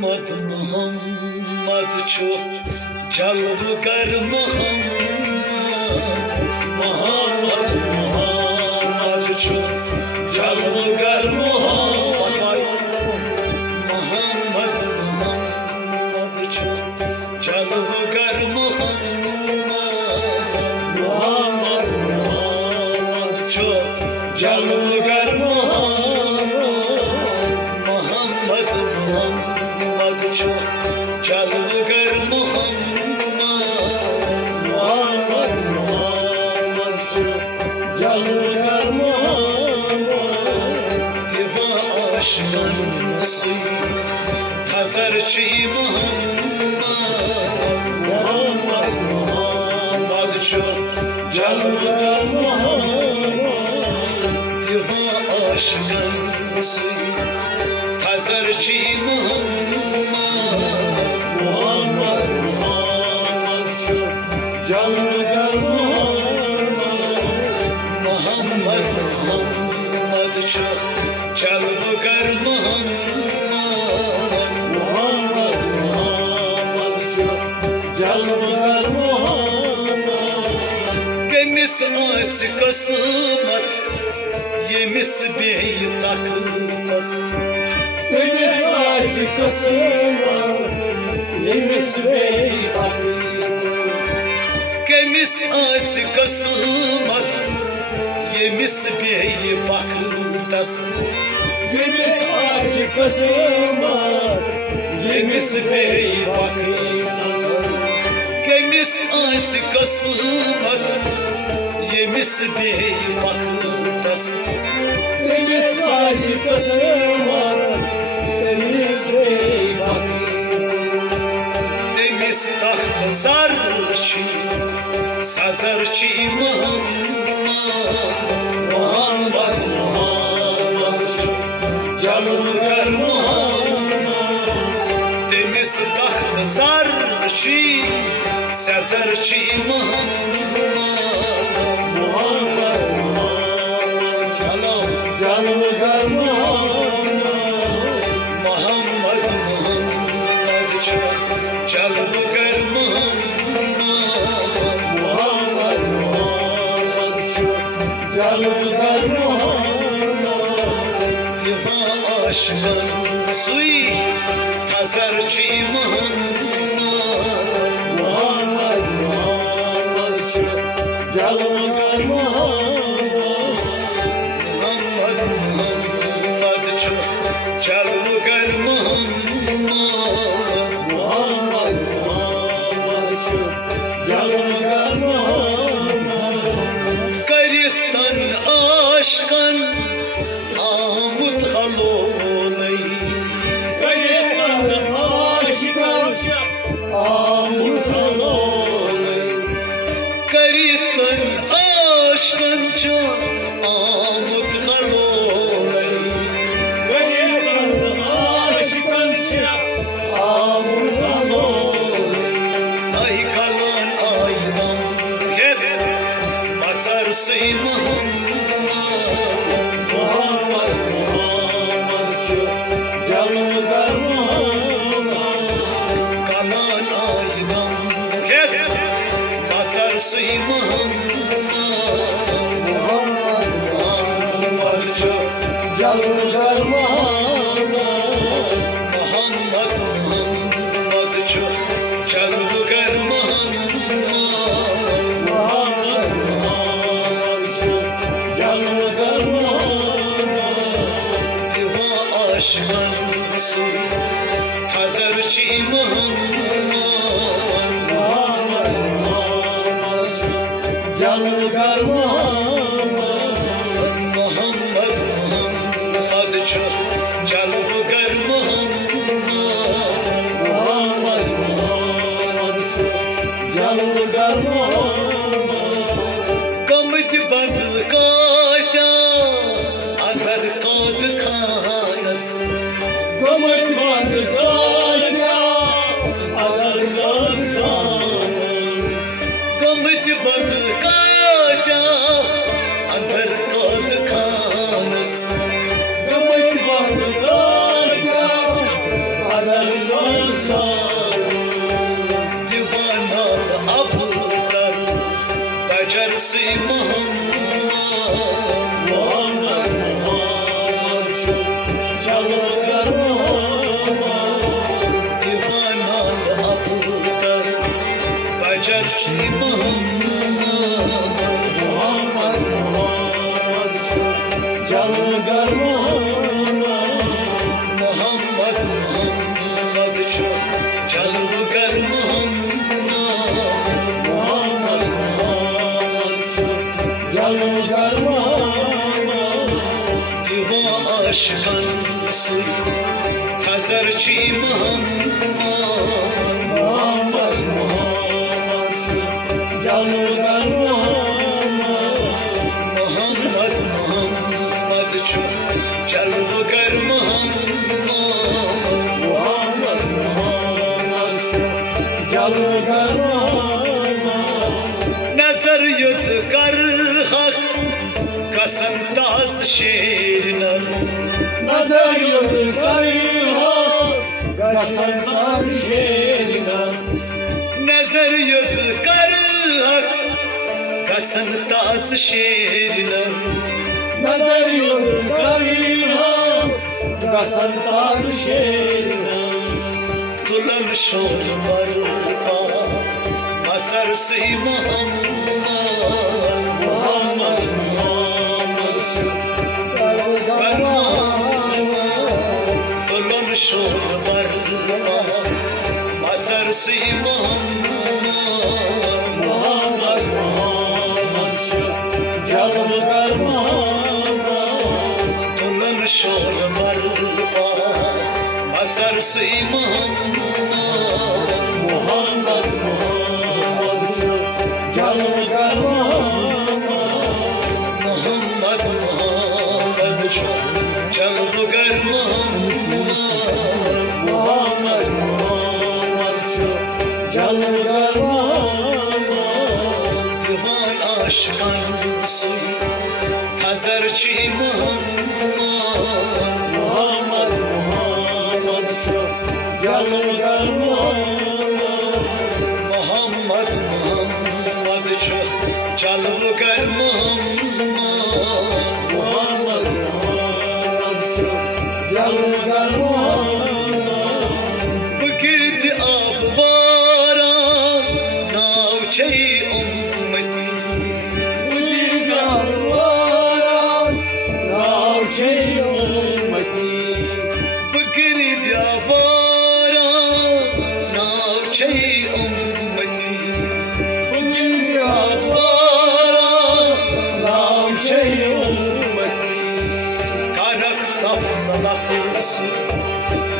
Muhammed Muhammed çok jalvgar Muhammed Muhammed Muhammed çok jalvgar Muhammed Muhammed Muhammed çok jalvgar Muhammed Muhammed Muhammed çok jalvgar jalvgar Muhammed Muhammed Muhammed çok jalvgar Muhammed diva aşkın nasıl tazarçı Muhammed Muhammed Muhammed çok jalvgar Muhammed diva aşkın nasıl tazarçı Muhammed jalvgar Muhammed Muhammed Muhammed çok jalvgar Muhammed Muhammed Muhammed çok jalvgar Muhammed gemis as kısmet yemis bey taklas gemis as kısmet yemis bey Kemis as kısmet yemis bey baktas Kemis as kısmet yemis bey baktas Kemis as kısmet yemis bey baktas Kemis as kısmet yemis bey baktas Temiz taht zarçı sazarçı Muhammed Muhammed Muhammed jalvgar Muhammed temiz taht zarçı sazarçı Muhammed Muhammed Muhammed jalvgar Muhammed Muhammed Muhammed jalvgar jalvgar Muhammed diva aşkın suy tazarçı Muhammed Muhammed Muhammed jalvgar Muhammed Muhammed Muhammed jalvgar Muhammed Muhammed Muhammed jalvgar aşkın amut halolay kayıtan aşkın amut halolay kayıtan aşkın çok amut halolay kayıtan aşkın çok amut halolay ay kalan aydan hep batarsın jalvgar Muhammed kalan aydan hep batarsın Muhammed Muhammed çok jalvgar Muhammed Muhammed Muhammed çok jalvgar Muhammed Muhammed Muhammed çok jalvgar Muhammed diva aşkın suy tazarçı Muhammed Muhammed Muhammed çok jalvgar Muhammed Muhammed Muhammed çok jalvgar Muhammed Muhammed Muhammed çok jalvgar Muhammed gamit band kata agar kod khanas gamit band kata agar kod khanas gamit band kata agar kod khanas gamit band kata agar दीवाना अब तर बजर से मोहम्मद दीवाना अब तर बजर से aşkın suyu Hazarçı Muhammed Yalvar Muhammed çok Yalvar Muhammed Yalvar Nazar yutkar hak Kasan taz şehrine Nazar yutkar hak Kasan taz şehrine Nazar yutkar hak Kasan taz şehrine Nazar yutkar hak Kasan taz şehrine Dulan şol barba Mazarsı Muhammed Dulan şol barba Mazarsı Muhammed Yalvar Dulan şol barba Mazarsı Muhammed Yalvar Muhammed çok Yalvar Muhammed çok Yalvar Divan aşkın suyu Hazarçı Muhammed çok Yalvar Muhammed çok Yalvar Muhammed Bugüd ab varan Navçe-i ümmeti Bugüd ab varan Navçe-i ümmeti Bugüd ab varan Navçe-i ümmeti Bugüd ab varan Navçe-i ümmeti Karak tapsalakısı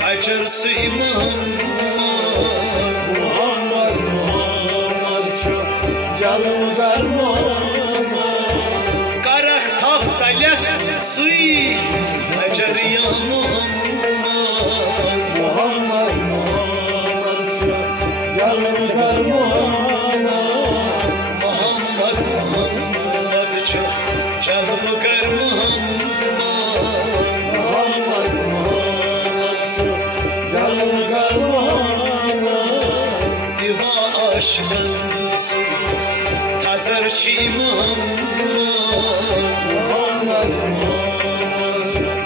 Kaçırsın Muhammed çok Yalvar Karak tapsalak suyu Kaçır ya Muhammed çok Yalvar Muhammed çok Yalvar aşkın suyu Hazarçı Muhammed Yalvar Muhammed çok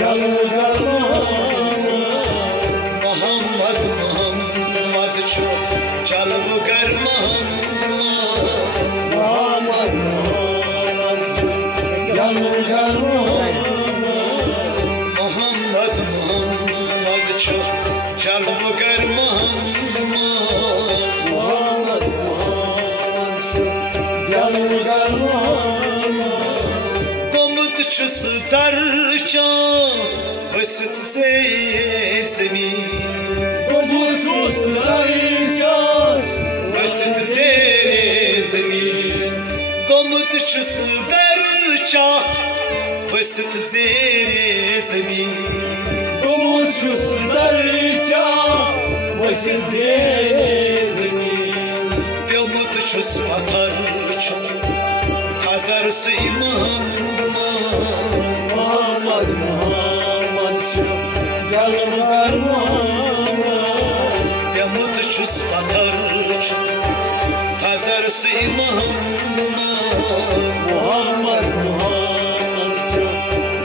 Yalvar Muhammed çok Yalvar Muhammed çok Yalvar Komutçusu darça Vısıt zemin Komutçusu darça Vısıt zemin Komutçusu darça Vısıt zemin Komutçusu darça Vısıt zemin Komutçusu atarça Hazarsı Muhammed çok Yalvar satarç Tazersi Muhammed Muhammed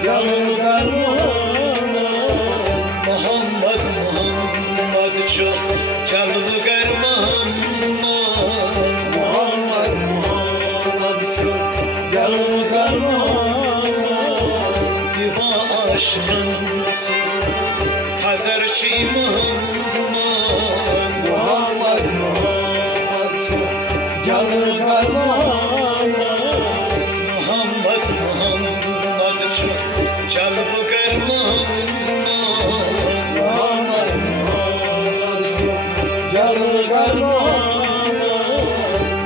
Canlıgar Muhammed Canlıgar Muhammed Canlıgar Diva aşkınsın Tazerçi Muhammed Canlıgar Muhammed Canlıgar Canlıgar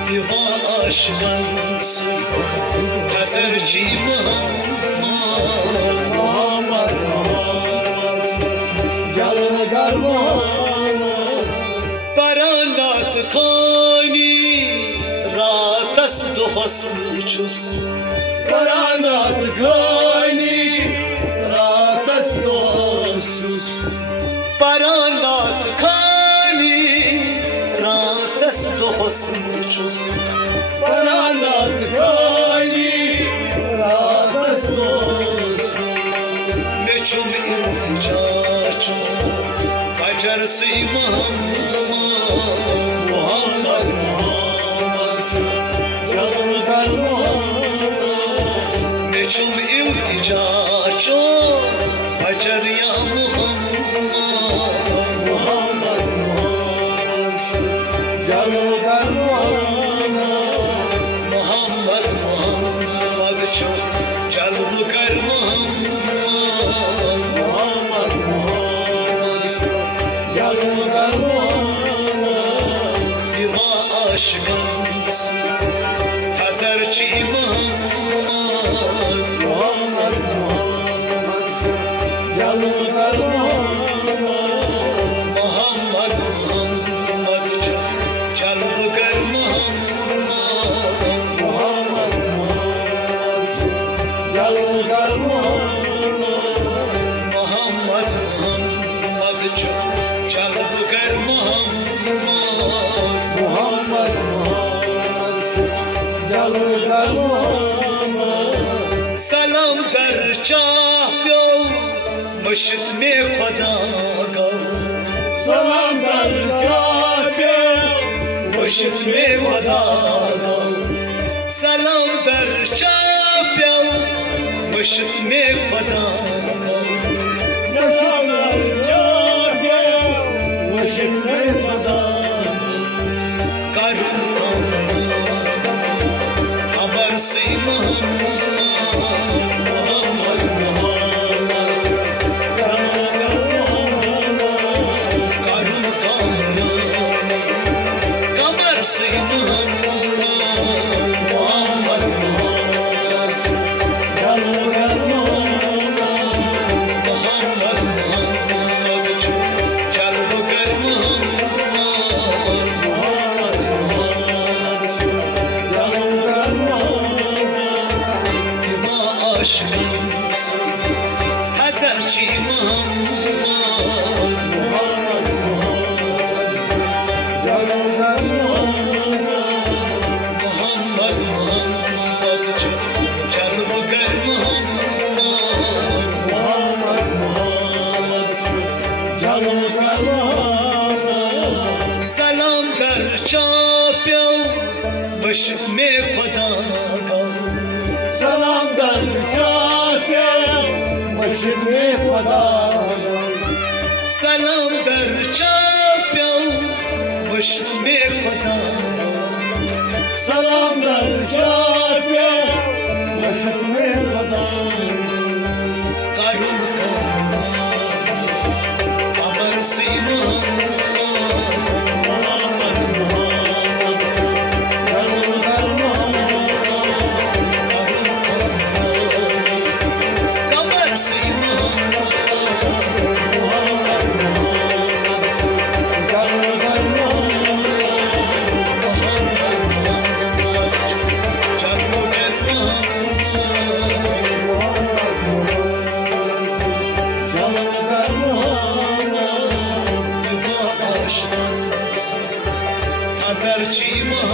Diva aşkınsın Tazerçi Muhammed Canlıgar Baranat khani ratas dohasçus Baranat khani ratas dostuz Baranat khani ratas dohasçus Baranat khani ratas dostuz Meçhum ilticaçu Bacarsı Muhammed Canlıgar Meçhum ilticaçu Bacar ya Muhammed Canlıgar Muhammed Canlıgar Canlıgar Diva aşkınsın Tazerçi Muhammed Canlıgar Muhammed Canlıgar Muhammed Canlıgar Muhammed Canlıgar Muhammed Canlıgar Salam dar çahyo Mışıt me khoda ga Salam dar cafe Mışıt me khoda ga Salam dar çahyo Mışıt me khoda ga Salam dar cafe Vışık meyvada Karun Kabar Sıyman Karun Kabar Sıyman Canlıgar aşkınsın Tazerçi Canlıgar Muhammed Canlıgar Canlıgar Salam dar çapyo Bışık me khoda ga Salam dar cafe Vışık meyvada Salam dar çapyo Bışık me khoda Salam dar cafe Vışık meyvada Karun Kabar Sıyman Kabar Sıyman Cheema